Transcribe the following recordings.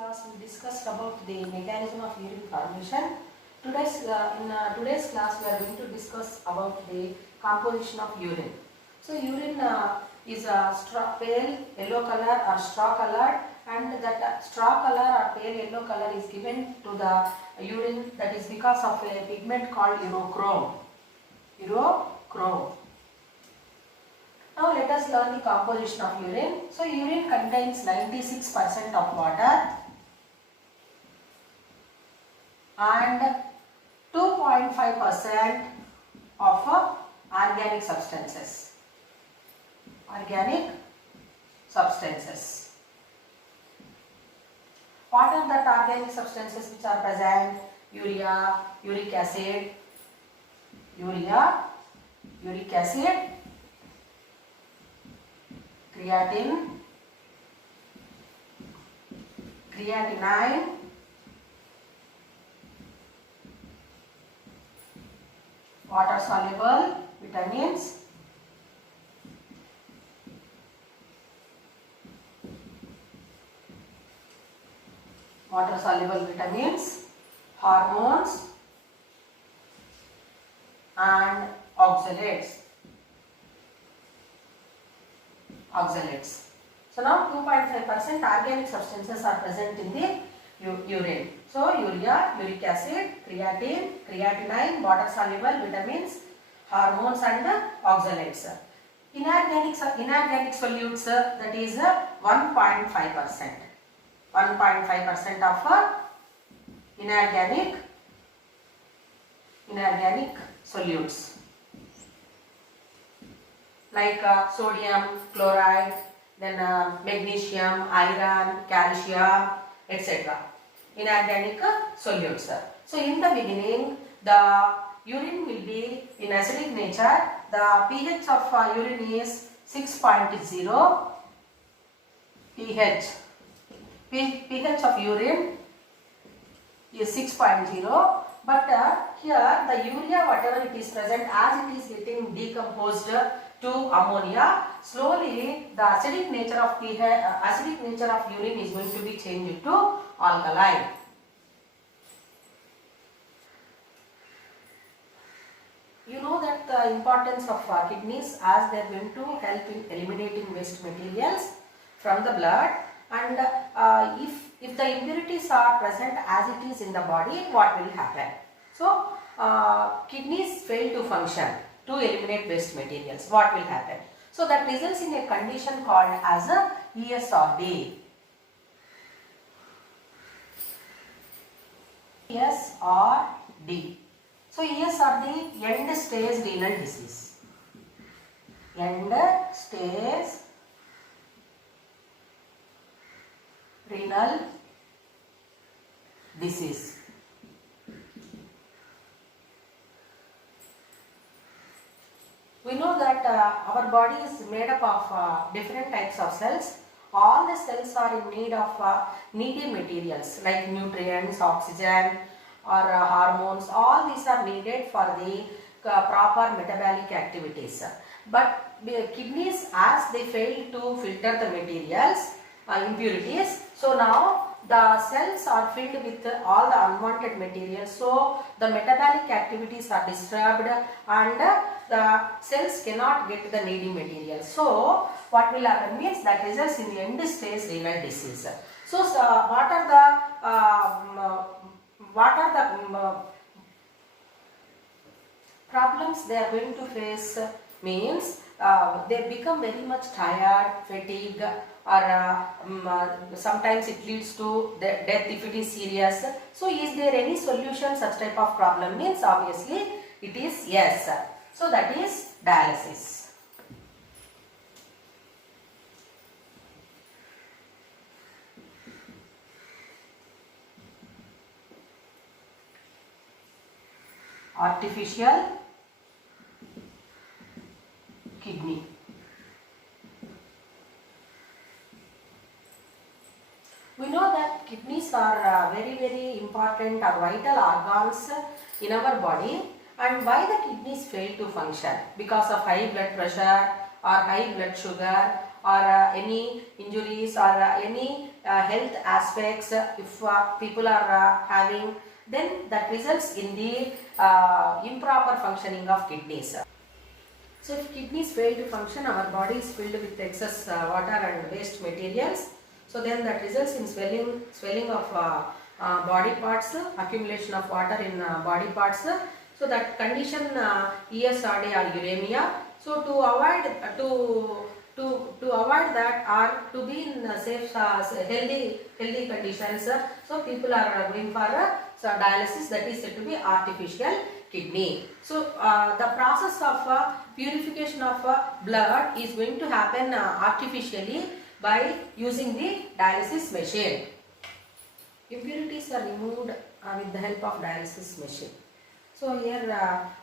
class we discussed about the mechanism of urine formation. Today's class we are going to discuss about the composition of urine. So urine is a pale yellow color or straw colored, and that straw color or pale yellow color is given to the urine, that is because of a pigment called urochrome. Now let us learn the composition of urine. So urine contains 96% of water and 2.5% of organic substances. What are the organic substances which are present? Urea, uric acid, creatine, creatinine, water soluble vitamins, hormones and oxalates. So now 2.5% organic substances are present in the urine. So urea, uric acid, creatine, creatinine, water soluble vitamins, hormones and oxalates. Inorganic solutes, that is 1.5%. 1.5% of inorganic solutes like sodium, chloride, then magnesium, iron, calcium, etc. Inorganic solutes. So in the beginning, the urine will be in acidic nature. The pH of urine is 6.0. pH of urine is 6.0. But here the urea, whatever it is present, as it is getting decomposed to ammonia, slowly the acidic nature of urine is going to be changed to alkaline. You know that the importance of kidneys, as they are going to help in eliminating waste materials from the blood, and if the impurities are present as it is in the body, what will happen? So kidneys fail to function to eliminate waste materials. What will happen? So that results in a condition called as a ESRD. So ESRD, end stage renal disease. End stage renal disease. We know that our body is made up of different types of cells. All the cells are in need of needy materials like nutrients, oxygen or hormones. All these are needed for the proper metabolic activities. But kidneys, as they fail to filter the materials, impurities, so now the cells are filled with all the unwanted materials, so the metabolic activities are disturbed and the cells cannot get the needy materials. So what will happen means that results in the end stage renal disease. So what are the problems they are going to face means they become very much tired, fatigue, or sometimes it leads to death if it is serious. So is there any solution such type of problem means? Obviously it is yes. So that is dialysis. Artificial kidney. We know that kidneys are very important or vital organs in our body. And why the kidneys fail to function? Because of high blood pressure or high blood sugar or any injuries or any health aspects if people are having, then that results in the improper functioning of kidneys. So if kidneys fail to function, our body is filled with excess water and waste materials. So then that results in swelling of body parts, accumulation of water in body parts. So that condition ESRD or uremia. So to avoid that, or to be in safe healthy conditions, so people are going for dialysis, that is said to be artificial kidney. So the process of purification of blood is going to happen artificially by using the dialysis machine. Impurities are removed with the help of dialysis machine. So here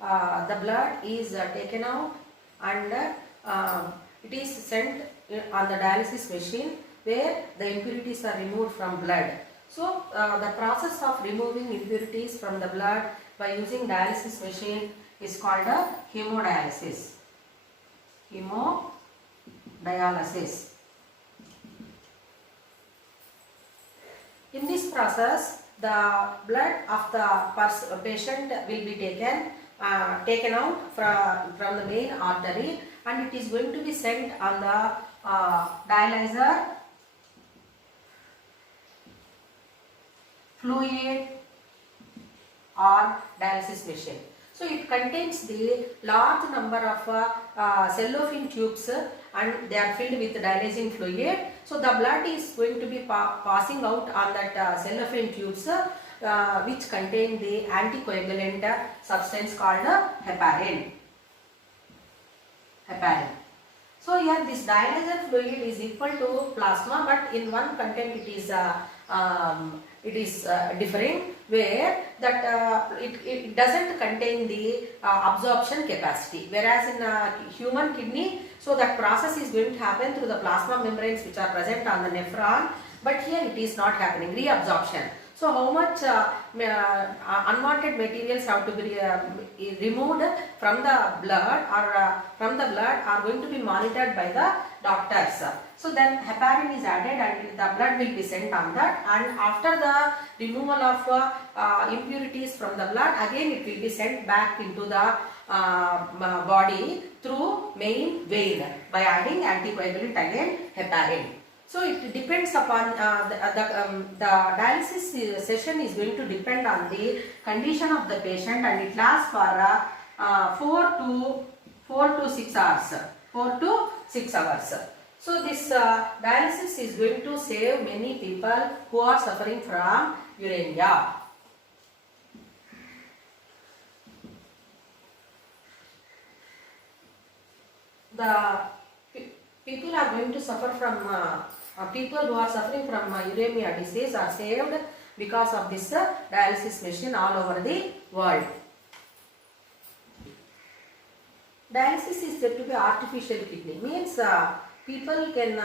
the blood is taken out and it is sent on the dialysis machine where the impurities are removed from blood. So the process of removing impurities from the blood by using dialysis machine is called a hemodialysis. Hemodialysis. In this process, the blood of the patient will be taken out from the main artery, and it is going to be sent on the dialyzer fluid or dialysis machine. So it contains the large number of cellophane tubes and they are filled with dialysing fluid. So the blood is going to be passing out on that cellophane tubes which contain the anticoagulant substance called heparin. So here this dialyzer fluid is equal to plasma, but in one content it is different, where that it doesn't contain the absorption capacity, whereas in human kidney, so that process is going to happen through the plasma membranes which are present on the nephron, but here it is not happening, reabsorption. So how much unwanted materials have to be removed from the blood are going to be monitored by the doctors. So then heparin is added and the blood will be sent on that, and after the removal of impurities from the blood, again it will be sent back into the body through main vein by adding anticoagulant again heparin. So it depends upon the dialysis session is going to depend on the condition of the patient, and it lasts for 4 to 6 hours. So this dialysis is going to save many people who are suffering from uremia. The people are going to suffer from people who are suffering from uremia disease are saved because of this dialysis machine all over the world. Dialysis is said to be artificial kidney, means people can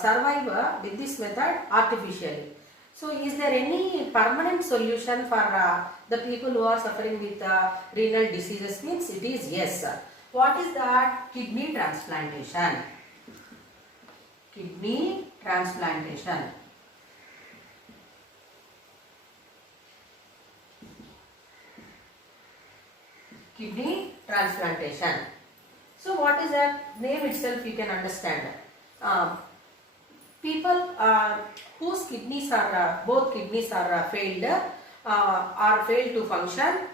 survive with this method artificially. So is there any permanent solution for the people who are suffering with renal diseases? Means it is yes. What is that? Kidney transplantation. Kidney transplantation. Kidney transplantation. So what is that? Name itself you can understand. People whose kidneys are both kidneys are failed to function,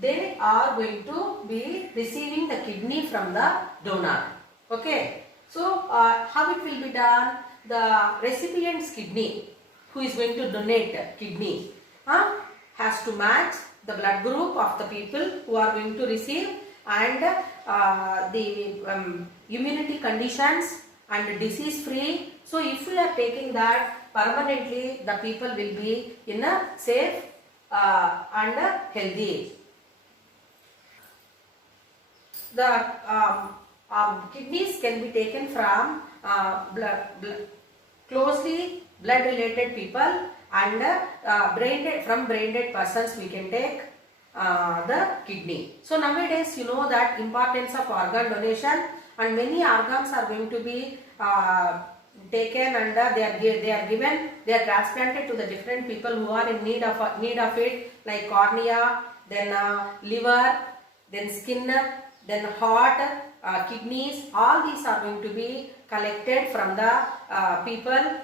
they are going to be receiving the kidney from the donor. Okay. So how it will be done? The recipient's kidney, who is going to donate kidney, has to match the blood group of the people who are going to receive, and the immunity conditions and disease free. So if we are taking that permanently, the people will be in a safe and healthy. The kidneys can be taken from closely blood related people, and from brain dead persons we can take the kidney. So nowadays you know that importance of organ donation, and many organs are going to be taken and they are given, they are transplanted to the different people who are in need of it, like cornea, then liver, then skin, then heart, kidneys. All these are going to be collected from the people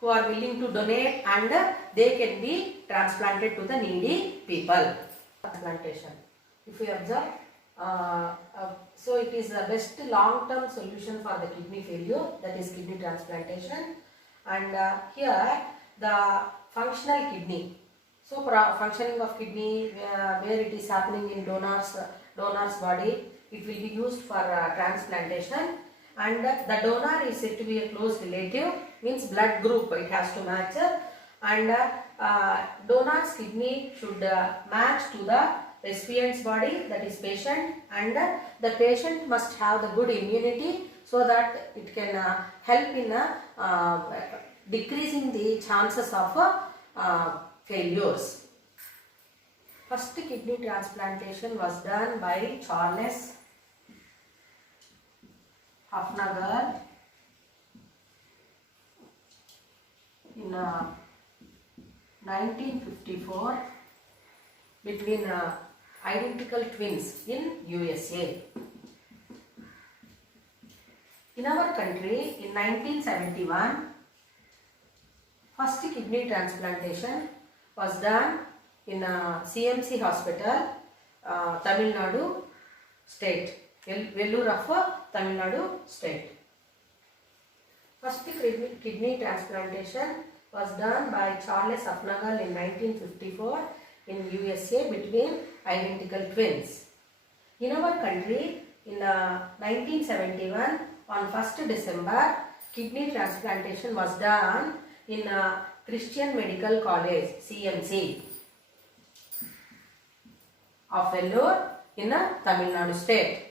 who are willing to donate, and they can be transplanted to the needy people. Transplantation. If we observe, so it is the best long-term solution for the kidney failure, that is kidney transplantation. And here the functional kidney. So functioning of kidney, where it is happening in donor's body, it will be used for transplantation. And the donor is said to be a close relative, means blood group it has to match. And donor's kidney should match to the recipient's body, that is patient, and the patient must have the good immunity so that it can help in decreasing the chances of failures. First kidney transplantation was done by Charles Hufnagel in 1954 between identical twins in USA. In our country, in 1971, first kidney transplantation was done in CMC hospital, Tamil Nadu state, Vellore of Tamil Nadu state. First kidney transplantation was done by Charles Hufnagel in 1954 in USA between identical twins. In our country, in 1971, on 1st December, kidney transplantation was done in Christian Medical College, CMC, of Vellore in Tamil Nadu state.